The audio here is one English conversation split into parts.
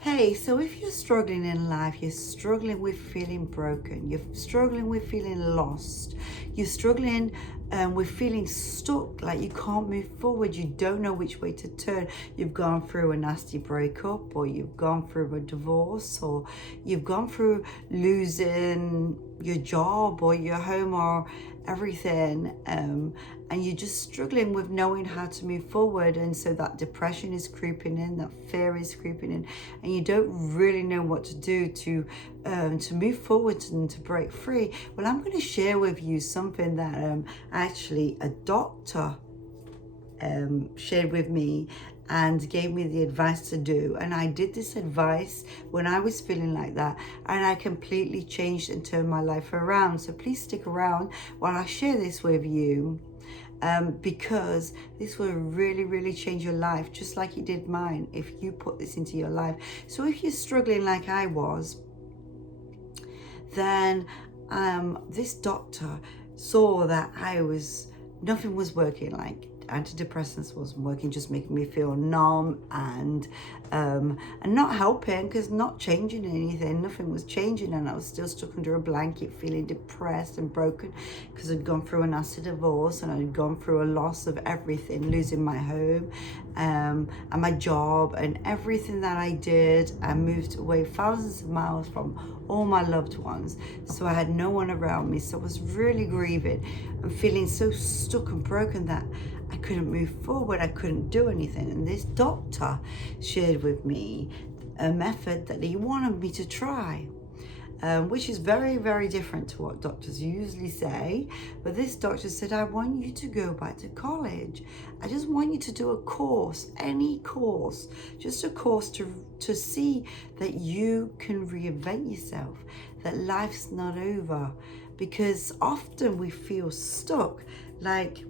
Hey, so if you're struggling in life, you're struggling with feeling broken, you're struggling with feeling lost, you're struggling with feeling stuck, like you can't move forward, you don't know which way to turn, you've gone through a nasty breakup, or you've gone through a divorce, or you've gone through losing your job or your home or everything, and you're just struggling with knowing how to move forward, and so that depression is creeping in, that fear is creeping in, and you don't really know what to do to move forward and to break free. Well, I'm going to share with you something that actually a doctor shared with me and gave me the advice to do. And I did this advice when I was feeling like that, and I completely changed and turned my life around. So please stick around while I share this with you, because this will really, really change your life, just like it did mine, if you put this into your life. So if you're struggling like I was, then this doctor saw that nothing was working, like antidepressants wasn't working, just making me feel numb and not helping, because not changing anything, nothing was changing, and I was still stuck under a blanket feeling depressed and broken, because I'd gone through a nasty divorce and I'd gone through a loss of everything, losing my home and my job and everything that I did. I moved away thousands of miles from all my loved ones, so I had no one around me, so I was really grieving and feeling so stuck and broken that I couldn't move forward, I couldn't do anything. And this doctor shared with me a method that he wanted me to try, which is very, very different to what doctors usually say. But this doctor said, I want you to go back to college. I just want you to do a course, any course, just a course to see that you can reinvent yourself, that life's not over. Because often we feel stuck, like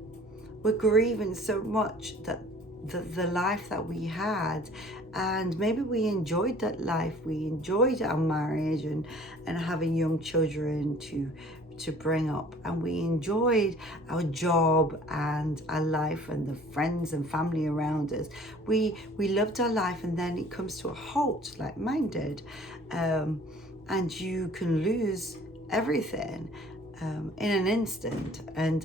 we're grieving so much that the life that we had, and maybe we enjoyed that life, we enjoyed our marriage and having young children to bring up, and we enjoyed our job and our life and the friends and family around us. We loved our life, and then it comes to a halt like mine did, and you can lose everything in an instant, and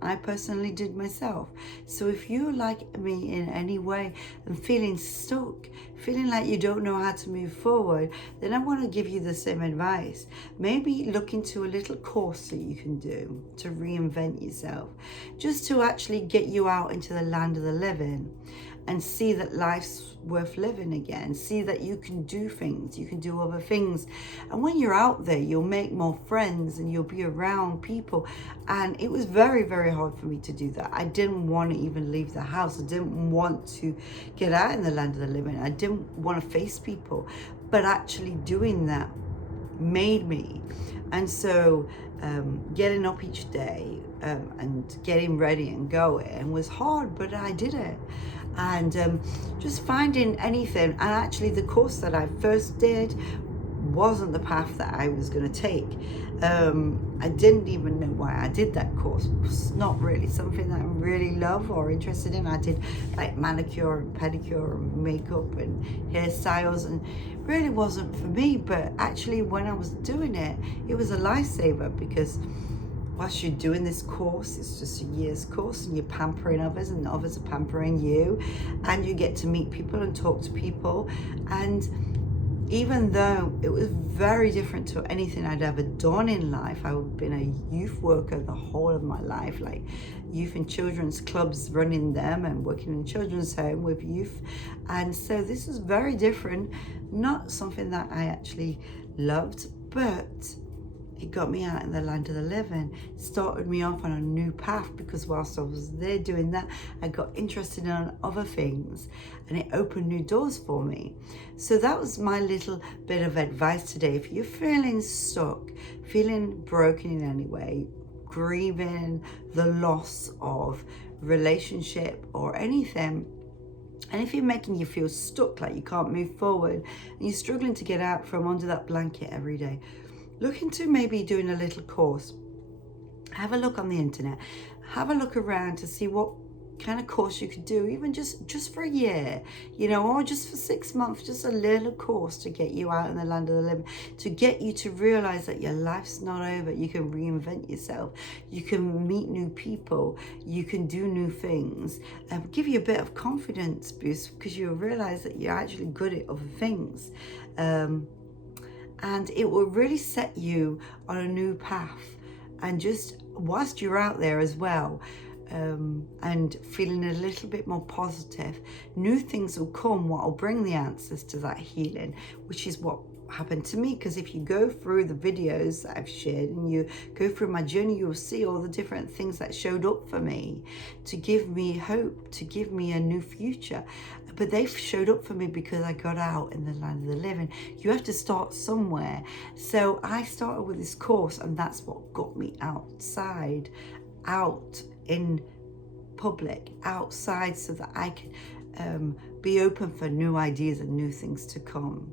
I personally did myself. So if you're like me in any way and feeling stuck, feeling like you don't know how to move forward, then I want to give you the same advice. Maybe look into a little course that you can do to reinvent yourself, just to actually get you out into the land of the living and see that life's worth living again. See that you can do things, you can do other things. And when you're out there, you'll make more friends and you'll be around people. And it was very, very hard for me to do that. I didn't want to even leave the house. I didn't want to get out in the land of the living. I didn't want to face people. But actually doing that made me. And so getting up each day and getting ready and going was hard, but I did it. And just finding anything, and actually the course that I first did wasn't the path that I was going to take. I didn't even know why I did that course. It's not really something that I really love or interested in. I did like manicure and pedicure and makeup and hairstyles, and really wasn't for me. But actually when I was doing it, it was a lifesaver, because whilst you're doing this course, it's just a year's course, and you're pampering others and others are pampering you, and you get to meet people and talk to people. And even though it was very different to anything I'd ever done in life, I've been a youth worker the whole of my life, like youth and children's clubs, running them and working in children's home with youth. And so this is very different, not something that I actually loved, but it got me out in the land of the living. It started me off on a new path, because whilst I was there doing that, I got interested in other things, and it opened new doors for me. So that was my little bit of advice today. If you're feeling stuck, feeling broken in any way, grieving the loss of relationship or anything, and if you're making you feel stuck, like you can't move forward, and you're struggling to get out from under that blanket every day, look into maybe doing a little course. Have a look on the internet. Have a look around to see what kind of course you could do, even just for a year, you know, or just for 6 months, just a little course to get you out in the land of the living, to get you to realize that your life's not over. You can reinvent yourself, you can meet new people, you can do new things, give you a bit of confidence boost because you realize that you're actually good at other things, and it will really set you on a new path. And just whilst you're out there as well, and feeling a little bit more positive, new things will come, what will bring the answers to that healing, which is what happened to me. Because if you go through the videos that I've shared and you go through my journey, you'll see all the different things that showed up for me to give me hope, to give me a new future. But they've showed up for me because I got out in the land of the living. You have to start somewhere. So I started with this course, and that's what got me outside, out in public, outside, so that I could be open for new ideas and new things to come.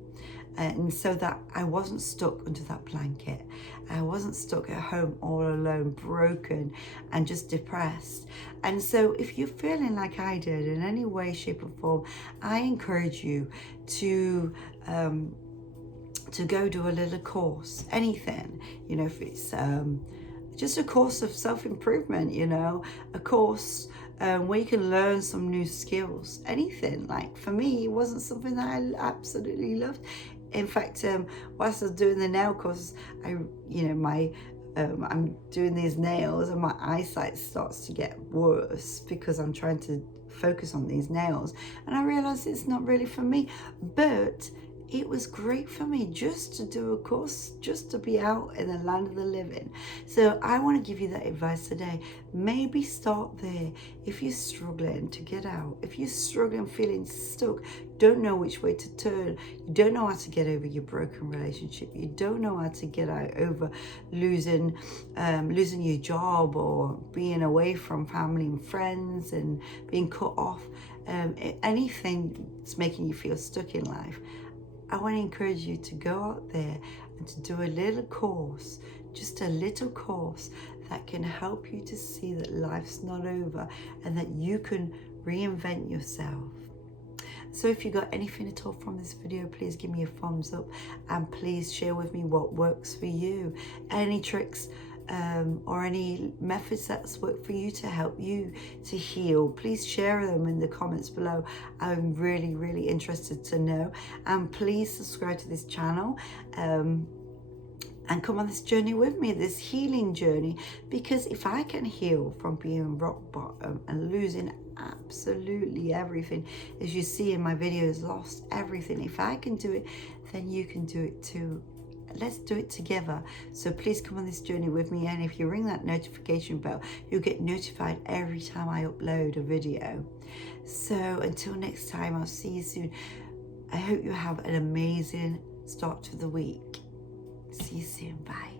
And so that I wasn't stuck under that blanket. I wasn't stuck at home all alone, broken and just depressed. And so if you're feeling like I did in any way, shape or form, I encourage you to go do a little course, anything, you know, if it's just a course of self-improvement, you know, a course where you can learn some new skills, anything. Like for me, it wasn't something that I absolutely loved. In fact, whilst I was doing the nail course, I'm doing these nails and my eyesight starts to get worse because I'm trying to focus on these nails, and I realized it's not really for me. But it was great for me just to do a course, just to be out in the land of the living. So I want to give you that advice today. Maybe start there. If you're struggling to get out, if you're struggling, feeling stuck, don't know which way to turn, you don't know how to get over your broken relationship, you don't know how to get out over losing your job or being away from family and friends and being cut off, anything that's making you feel stuck in life, I want to encourage you to go out there and to do a little course, just a little course that can help you to see that life's not over and that you can reinvent yourself. So if you got anything at all from this video, please give me a thumbs up and please share with me what works for you. Any tricks or any methods that's worked for you to help you to heal, please share them in the comments below. I'm really, really interested to know. And please subscribe to this channel and come on this journey with me, this healing journey, because if I can heal from being rock bottom and losing absolutely everything, as you see in my videos, lost everything, if I can do it, then you can do it too. Let's do it together. So please come on this journey with me, and if you ring that notification bell, you'll get notified every time I upload a video. So until next time, I'll see you soon. I hope you have an amazing start to the week. See you soon. Bye.